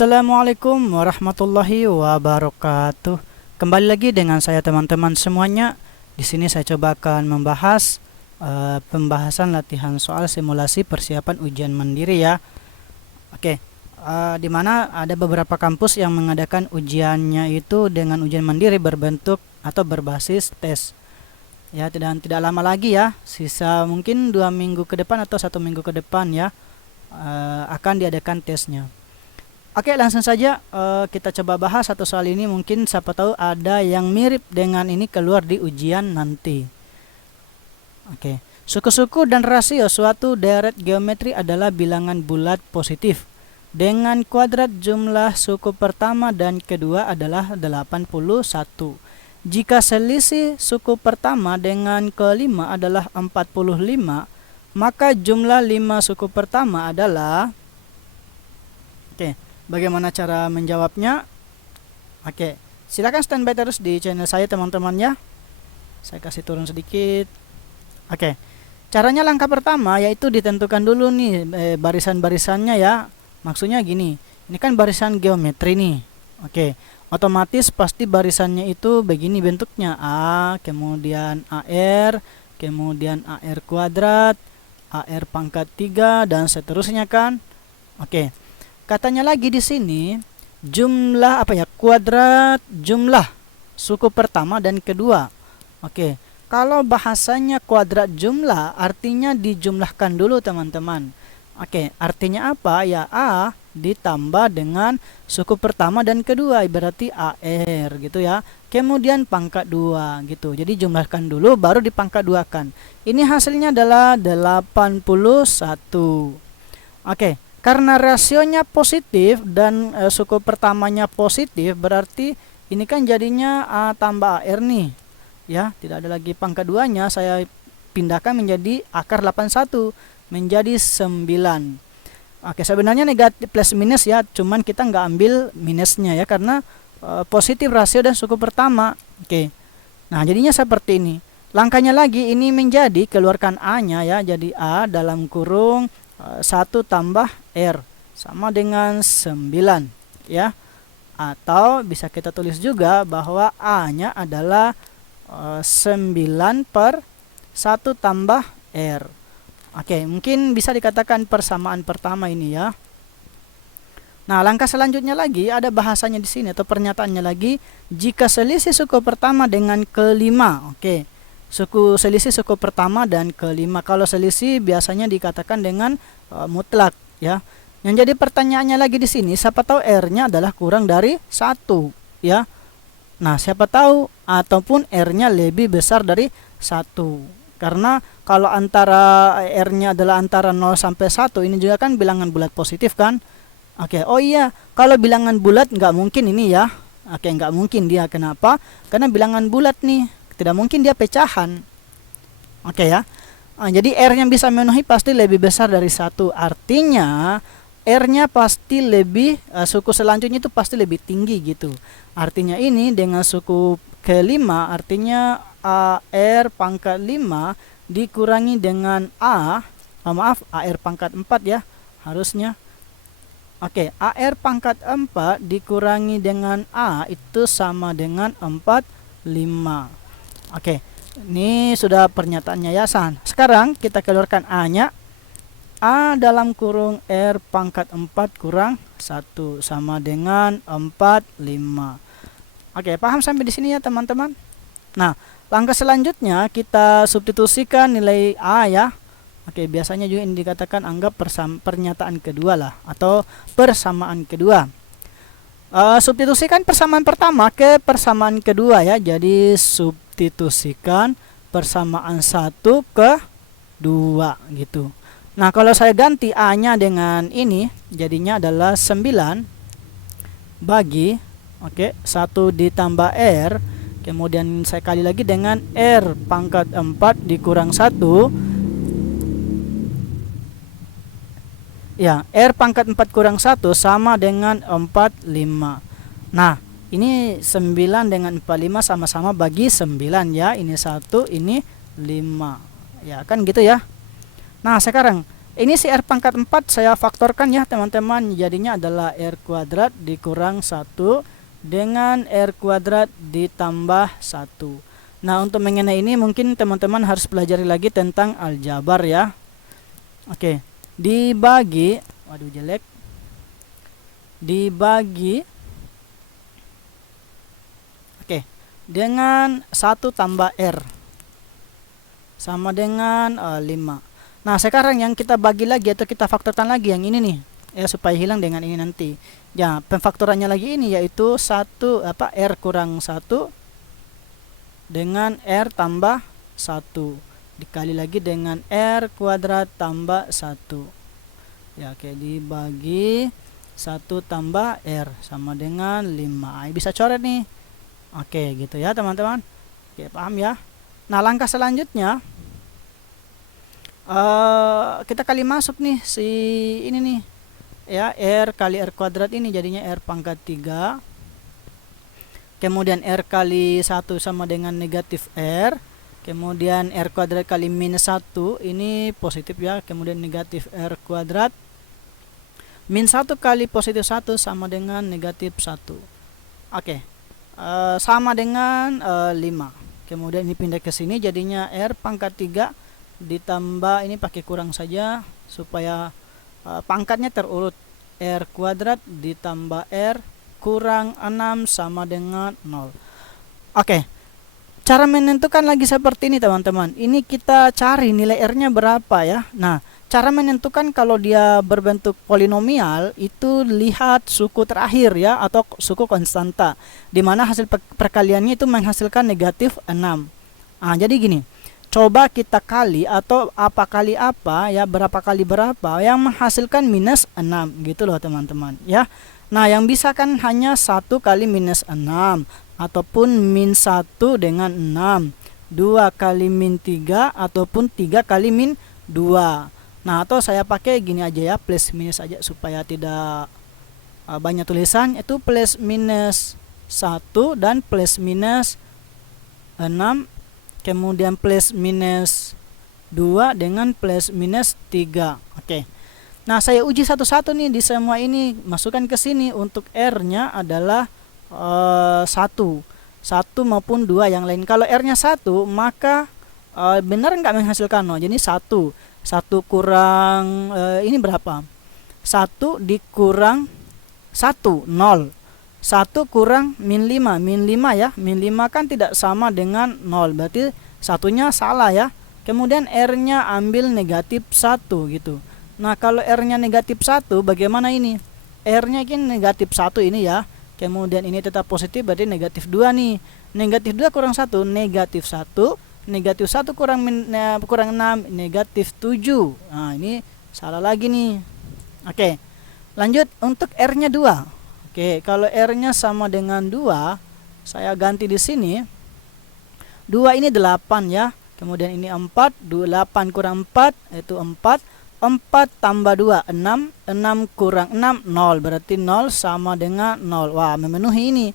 Assalamualaikum warahmatullahi wabarakatuh. Kembali lagi dengan saya teman-teman semuanya. Di sini saya coba akan membahas pembahasan latihan soal simulasi persiapan ujian mandiri ya. Oke, di mana ada beberapa kampus yang mengadakan ujiannya itu dengan ujian mandiri berbentuk atau berbasis tes. Ya, tidak lama lagi ya, sisa mungkin 2 minggu ke depan atau 1 minggu ke depan ya, akan diadakan tesnya. Oke, langsung saja kita coba bahas satu soal ini. Mungkin siapa tahu ada yang mirip dengan ini keluar di ujian nanti. Oke, suku-suku dan rasio suatu deret geometri adalah bilangan bulat positif dengan kuadrat jumlah suku pertama dan kedua adalah 81. Jika selisih suku pertama dengan kelima adalah 45, maka jumlah 5 suku pertama adalah. Oke, bagaimana cara menjawabnya? Oke, silakan standby terus di channel saya teman-teman ya. Saya kasih turun sedikit. Oke, caranya langkah pertama yaitu ditentukan dulu nih barisan-barisannya ya. Maksudnya gini, ini kan barisan geometri nih. Oke, otomatis pasti barisannya itu begini bentuknya. A, kemudian AR, kemudian AR kuadrat, AR pangkat 3 dan seterusnya kan. Oke. Katanya lagi di sini jumlah kuadrat jumlah suku pertama dan kedua. Oke, kalau bahasanya kuadrat jumlah artinya dijumlahkan dulu teman-teman. Oke, artinya apa ya? A ditambah dengan suku pertama dan kedua, berarti AR gitu ya. Kemudian pangkat 2 gitu. Jadi jumlahkan dulu baru dipangkat 2-kan. Ini hasilnya adalah 81. Oke. Karena rasionya positif dan suku pertamanya positif, berarti ini kan jadinya A tambah AR nih. Ya, tidak ada lagi pangkat 2-nya, saya pindahkan menjadi akar 81 menjadi 9. Oke, sebenarnya negatif plus minus ya, cuman kita nggak ambil minusnya ya karena positif rasio dan suku pertama. Oke. Nah, jadinya seperti ini. Langkahnya lagi ini menjadi keluarkan A-nya ya, jadi A dalam kurung 1 tambah R sama dengan 9 ya, atau bisa kita tulis juga bahwa A nya adalah 9 per 1 tambah R. Oke, mungkin bisa dikatakan persamaan pertama ini ya. Nah, langkah selanjutnya lagi ada bahasanya di sini atau pernyataannya lagi, jika selisih suku pertama dengan kelima. Oke, selisih suku pertama dan kelima. Kalau selisih biasanya dikatakan dengan mutlak ya. Yang jadi pertanyaannya lagi di sini, siapa tahu R-nya adalah kurang dari 1 ya. Nah, siapa tahu ataupun R-nya lebih besar dari 1. Karena kalau antara R-nya adalah antara 0 sampai 1, ini juga kan bilangan bulat positif kan. Oke, oh iya, kalau bilangan bulat nggak mungkin ini ya. Oke, nggak mungkin dia. Kenapa? Karena bilangan bulat nih, tidak mungkin dia pecahan. Oke ya. Jadi R yang bisa memenuhi pasti lebih besar dari 1. Artinya R-nya pasti lebih, suku selanjutnya itu pasti lebih tinggi gitu. Artinya ini dengan suku kelima, artinya AR pangkat 5 dikurangi dengan AR pangkat 4 ya harusnya. Oke, AR pangkat 4 dikurangi dengan A itu sama dengan 45. Oke, ini sudah pernyataannya ya San. Sekarang kita keluarkan A-nya. A dalam kurung R pangkat 4 kurang 1 sama dengan 45. Oke, paham sampai di sini ya teman-teman? Nah, langkah selanjutnya kita substitusikan nilai A ya. Oke, biasanya juga ini dikatakan anggap pernyataan kedua lah atau persamaan kedua. Substitusikan persamaan pertama ke persamaan kedua ya. Jadi substitusikan persamaan 1 ke 2 gitu. Nah, kalau saya ganti A-nya dengan ini, jadinya adalah 9 bagi 1 ditambah R, kemudian saya kali lagi dengan R pangkat 4 dikurang 1. Ya, R pangkat 4 kurang 1 sama dengan 45. Nah, ini 9 dengan 45 sama-sama bagi 9 ya. Ini 1, ini 5. Ya, kan gitu ya. Nah, sekarang Ini si R pangkat 4 saya faktorkan ya teman-teman, jadinya adalah R kuadrat dikurang 1 dengan R kuadrat ditambah 1. Nah, untuk mengenai ini mungkin teman-teman harus pelajari lagi tentang aljabar ya. Oke, dibagi, waduh jelek, dibagi, oke, dengan 1 tambah R sama dengan 5. Nah, sekarang yang kita bagi lagi atau kita faktorkan lagi yang ini nih, ya supaya hilang dengan ini nanti. Ya, pemfaktorannya lagi ini yaitu R kurang 1 dengan R tambah 1 dikali lagi dengan R kuadrat tambah 1. Ya, oke, dibagi 1 tambah R sama dengan 5. Bisa coret nih. Oke, gitu ya teman-teman. Oke, paham ya? Nah, langkah selanjutnya kita kali masuk nih si ini nih ya, R kali R kuadrat ini jadinya R pangkat 3, kemudian R kali 1 sama dengan negatif R, kemudian R kuadrat kali minus 1 ini positif ya, kemudian negatif R kuadrat, min 1 kali positif 1 sama dengan negatif 1. Oke, sama dengan 5. Kemudian ini pindah ke sini jadinya R pangkat 3 ditambah ini pakai kurang saja supaya pangkatnya terurut, R kuadrat ditambah R kurang 6 sama dengan 0. Oke, cara menentukan lagi seperti ini teman-teman. Ini kita cari nilai R-nya berapa ya. Nah, cara menentukan kalau dia berbentuk polinomial itu lihat suku terakhir ya, atau suku konstanta, dimana hasil perkaliannya itu menghasilkan negatif 6. Nah, jadi gini, coba kita kali atau apa kali apa ya, berapa kali berapa yang menghasilkan minus 6 gitu loh teman-teman ya. Nah, yang bisa kan hanya 1 kali minus 6 ataupun min 1 dengan 6, 2 kali min 3 ataupun 3 kali min 2. Nah, atau saya pakai gini aja ya, plus minus aja supaya tidak banyak tulisan, itu plus minus 1 dan plus minus 6, kemudian plus minus 2 dengan plus minus 3. Oke. Nah, saya uji satu-satu nih di semua ini, masukkan ke sini. Untuk R-nya adalah 1 maupun 2 yang lain. Kalau R-nya 1, maka benar nggak menghasilkan 0. Jadi 1 kurang ini berapa? 1 dikurang 1, 0. 1 kurang min 5, min 5 ya, min 5 kan tidak sama dengan 0, berarti satunya salah ya. Kemudian R-nya ambil negatif 1 gitu. Nah, kalau R-nya negatif 1 bagaimana ini? R-nya kan negatif 1 ini ya, kemudian ini tetap positif berarti negatif 2 nih. Negatif 2 kurang 1, negatif 1, negatif 1 kurang 6, negatif 7. Nah, ini salah lagi nih. Oke, lanjut untuk R-nya 2. Oke, kalau R-nya sama dengan 2, saya ganti di sini. 2 ini 8 ya. Kemudian ini 4, 8 kurang 4 itu 4. 4 tambah 2, 6. 6 kurang 6, 0. Berarti 0 sama dengan 0. Wah, memenuhi ini.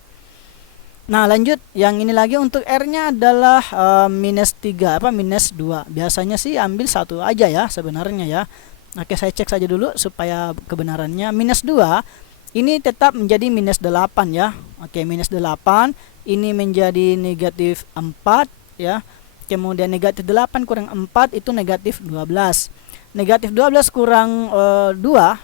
Nah, lanjut yang ini lagi untuk R-nya adalah minus 3, minus 2. Biasanya sih ambil 1 aja ya sebenarnya ya. Oke, saya cek saja dulu supaya kebenarannya. Minus 2 ini tetap menjadi minus 8 ya. Oke, minus 8 ini menjadi negatif 4 ya. Kemudian negatif 8 kurang 4 itu negatif 12. Negatif 12 kurang 2,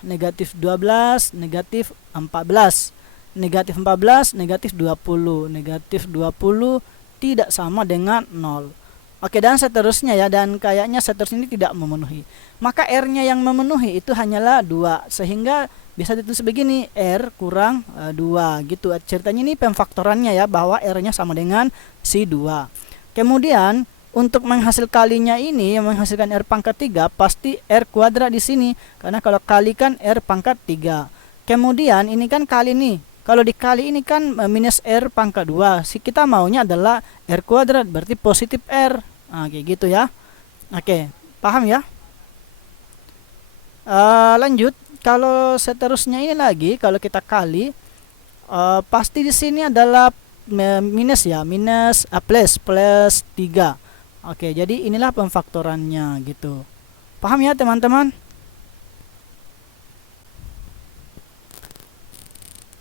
negatif 12, negatif 14. Negatif 14, negatif 20. Negatif 20 tidak sama dengan 0. Oke, dan seterusnya ya, dan kayaknya seterusnya ini tidak memenuhi. Maka R-nya yang memenuhi itu hanyalah 2, sehingga bisa ditulis begini, R kurang 2 gitu. Ceritanya ini pemfaktorannya ya, bahwa R-nya sama dengan si 2. Kemudian untuk menghasil kalinya ini yang menghasilkan R pangkat 3 pasti R kuadrat di sini, karena kalau kalikan R pangkat 3. Kemudian ini kan kali nih. Kalau dikali ini kan minus R pangkat 2. Kita maunya adalah R kuadrat, berarti positif R. Nah, kayak gitu ya. Oke, paham ya? Lanjut, kalau seterusnya ini lagi, kalau kita kali, pasti di sini adalah minus ya, minus plus 3. Oke, jadi inilah pemfaktorannya gitu. Paham ya teman-teman?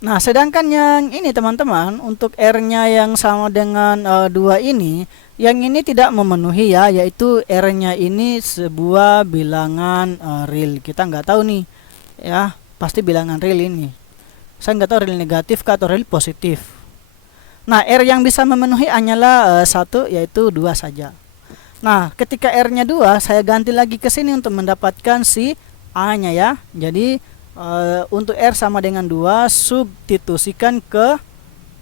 Nah, sedangkan yang ini teman-teman, untuk R-nya yang sama dengan 2 ini, yang ini tidak memenuhi ya, yaitu R-nya ini sebuah bilangan real. Kita nggak tahu nih, ya, pasti bilangan real ini. Saya nggak tahu real negatif atau real positif. Nah, R yang bisa memenuhi hanyalah satu, yaitu 2 saja. Nah, ketika R-nya 2, saya ganti lagi ke sini untuk mendapatkan si A-nya ya. Jadi untuk R sama dengan 2, substitusikan ke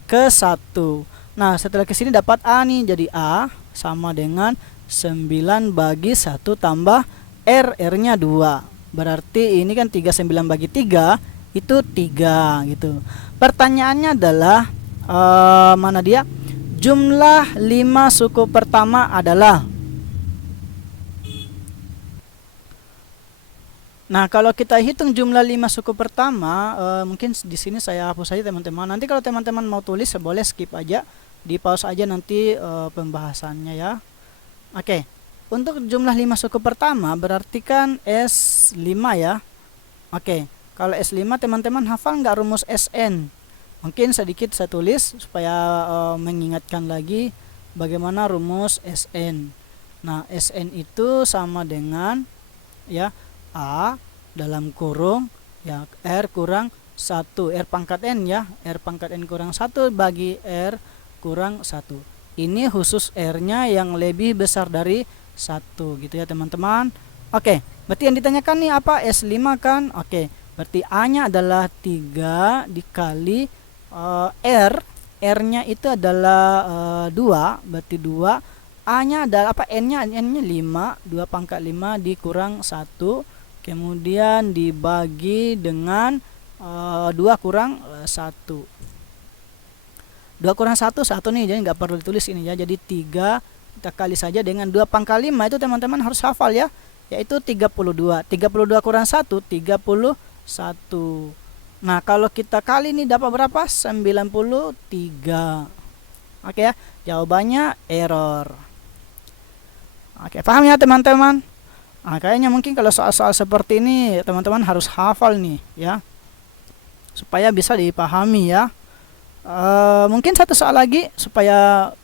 1. Nah, setelah ke sini dapat A nih, jadi A sama dengan 9 bagi 1 tambah R, R-nya 2. Berarti ini kan 39 bagi 3 itu 3 gitu. Pertanyaannya adalah mana dia? Jumlah 5 suku pertama adalah. Nah, kalau kita hitung jumlah 5 suku pertama, mungkin di sini saya hapus saja teman-teman. Nanti kalau teman-teman mau tulis, boleh skip aja, di pause aja nanti pembahasannya ya. Oke. Untuk jumlah 5 suku pertama berarti kan S5 ya. Oke. Kalau S5 teman-teman hafal nggak rumus SN? Mungkin sedikit saya tulis supaya mengingatkan lagi bagaimana rumus SN. Nah, SN itu sama dengan ya A dalam kurung ya R kurang 1, R pangkat N ya, R pangkat N kurang 1 bagi R kurang 1. Ini khusus R-nya yang lebih besar dari 1 gitu ya teman-teman. Oke, berarti yang ditanyakan nih apa? S5 kan? Oke, berarti A-nya adalah 3 dikali R, R-nya itu adalah 2, berarti 2. A-nya adalah apa? N-nya 5, 2 pangkat 5 dikurang 1, kemudian dibagi dengan 2 kurang 1. 2 kurang 1, 1 nih, jadi nggak perlu ditulis ini ya. Jadi 3 kita kali saja dengan 2 pangkat 5, itu teman-teman harus hafal ya, yaitu 32. 32 kurang 1, 31. Nah, kalau kita kali ini dapat berapa? 93. Oke ya, jawabannya error. Oke, paham ya teman-teman? Nah, kayaknya mungkin kalau soal-soal seperti ini teman-teman harus hafal nih ya, supaya bisa dipahami ya. Mungkin satu soal lagi supaya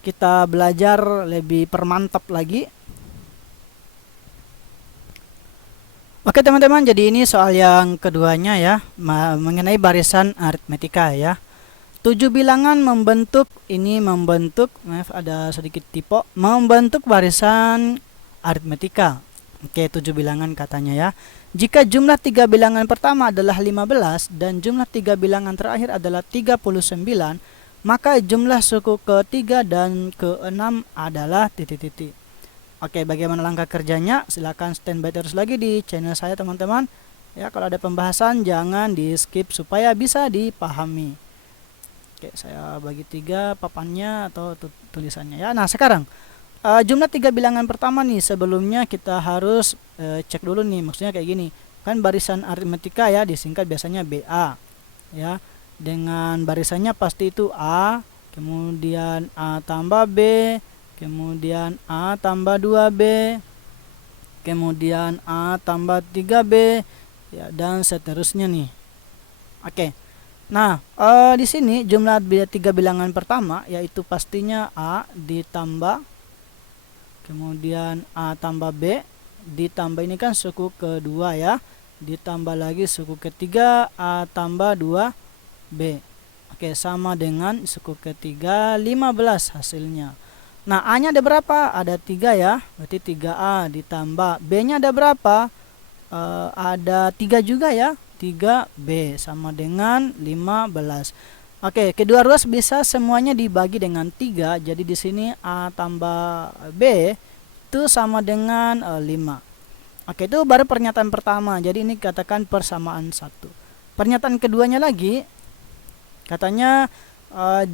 kita belajar lebih permantap lagi. Oke teman-teman, jadi ini soal yang keduanya ya, mengenai barisan aritmetika ya. 7 bilangan membentuk, maaf ada sedikit typo, membentuk barisan aritmetika. Oke, 7 bilangan katanya ya. Jika jumlah 3 bilangan pertama adalah 15 dan jumlah 3 bilangan terakhir adalah 39, maka jumlah suku ke-3 dan ke-6 adalah titik-titik. Oke, bagaimana langkah kerjanya? Silahkan standby terus lagi di channel saya teman-teman. Ya, kalau ada pembahasan jangan di skip supaya bisa dipahami. Oke, saya bagi 3 papannya atau tulisannya ya. Nah, sekarang jumlah 3 bilangan pertama nih, sebelumnya kita harus cek dulu nih, maksudnya kayak gini kan, barisan aritmetika ya disingkat biasanya BA ya, dengan barisannya pasti itu A, kemudian A tambah B, kemudian A tambah 2B, kemudian A tambah 3B ya, dan seterusnya nih. Oke. Nah, di sini jumlah 3 bilangan pertama yaitu pastinya A ditambah, kemudian A tambah B, ditambah ini kan suku kedua ya, ditambah lagi suku ketiga A tambah 2B. Oke, sama dengan suku ketiga 15 hasilnya. Nah, A-nya ada berapa? Ada 3 ya, berarti 3A ditambah B-nya ada berapa? Ada 3 juga ya, 3B sama dengan 15. Oke, kedua ruas bisa semuanya dibagi dengan 3. Jadi di sini A tambah B itu sama dengan 5. Oke, itu baru pernyataan pertama. Jadi ini katakan persamaan 1. Pernyataan keduanya lagi, katanya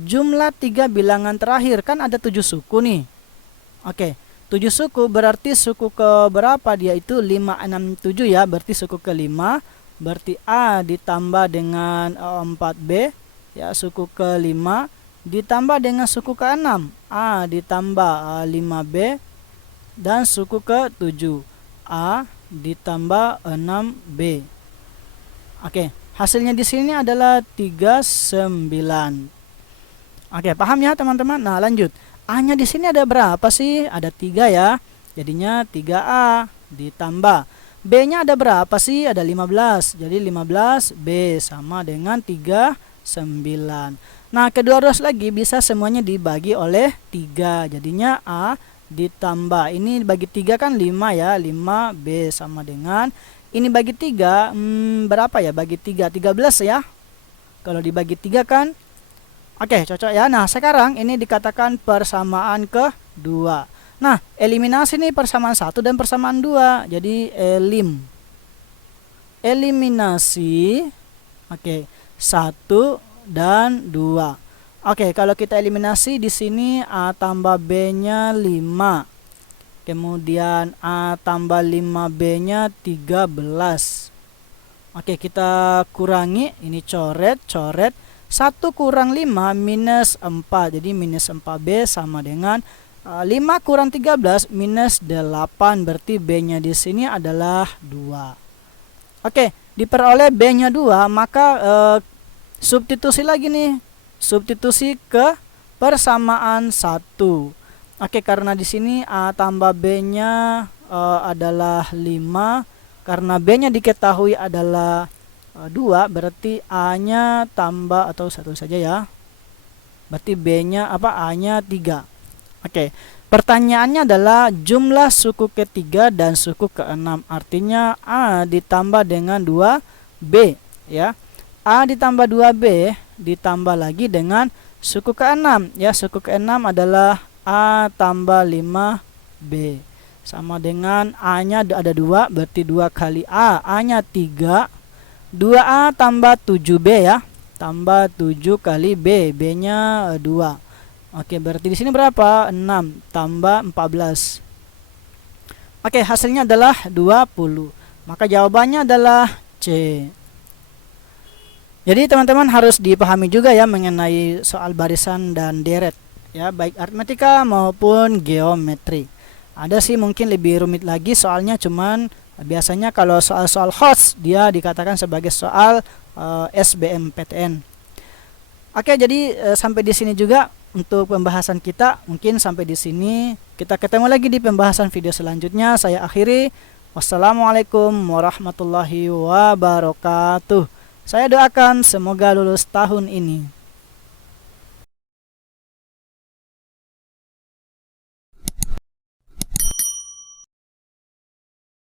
jumlah 3 bilangan terakhir kan ada 7 suku nih. Oke, 7 suku berarti suku ke berapa dia itu? 5, 6, 7 ya, berarti suku ke-5. Berarti A ditambah dengan 4B ya, suku ke-5 ditambah dengan suku ke-6 A ditambah 5B, dan suku ke-7 A ditambah 6B. Oke, Hasilnya di sini adalah 39. Oke, paham ya teman-teman? Nah, lanjut. A-nya di sini ada berapa sih? Ada 3 ya. Jadinya 3A ditambah. B-nya ada berapa sih? Ada 15. Jadi 15B sama dengan 39. Nah, kedua ruas lagi bisa semuanya dibagi oleh 3. Jadinya A ditambah. Ini bagi 3 kan 5 ya. 5B sama dengan, ini bagi 3, berapa ya? Bagi 3, 13 ya. Kalau dibagi 3 kan, oke, cocok ya. Nah, sekarang ini dikatakan persamaan kedua. Nah, eliminasi nih persamaan 1 dan persamaan 2. Jadi eliminasi, oke, 1 dan 2. Oke, kalau kita eliminasi di sini A tambah B-nya 5. Kemudian A tambah 5B-nya 13. Oke, kita kurangi, ini coret. 1 kurang 5 minus 4. Jadi minus 4B sama dengan 5 kurang 13 minus 8. Berarti B-nya di sini adalah 2. Oke, diperoleh B-nya 2, maka substitusi lagi nih. Substitusi ke persamaan 1. Oke, karena di sini A tambah B-nya adalah 5. Karena B-nya diketahui adalah 2, berarti A-nya tambah atau 1 saja ya. Berarti B-nya A-nya 3. Oke, pertanyaannya adalah jumlah suku ketiga dan suku keenam. Artinya A ditambah dengan 2B ya. A ditambah 2B ditambah lagi dengan suku keenam ya. Suku keenam adalah A tambah 5B sama dengan A-nya ada 2, berarti 2 kali A, A-nya 3. 2A tambah 7B ya. Tambah 7 kali B, B-nya 2. Oke, berarti di sini berapa? 6 tambah 14. Oke, hasilnya adalah 20. Maka jawabannya adalah C. Jadi teman-teman harus dipahami juga ya mengenai soal barisan dan deret ya, baik aritmatika maupun geometri. Ada sih mungkin lebih rumit lagi soalnya, cuman biasanya kalau soal-soal host dia dikatakan sebagai soal SBMPTN. Oke, jadi sampai di sini juga untuk pembahasan kita. Mungkin sampai di sini. Kita ketemu lagi di pembahasan video selanjutnya. Saya akhiri. Wassalamualaikum warahmatullahi wabarakatuh. Saya doakan semoga lulus tahun ini.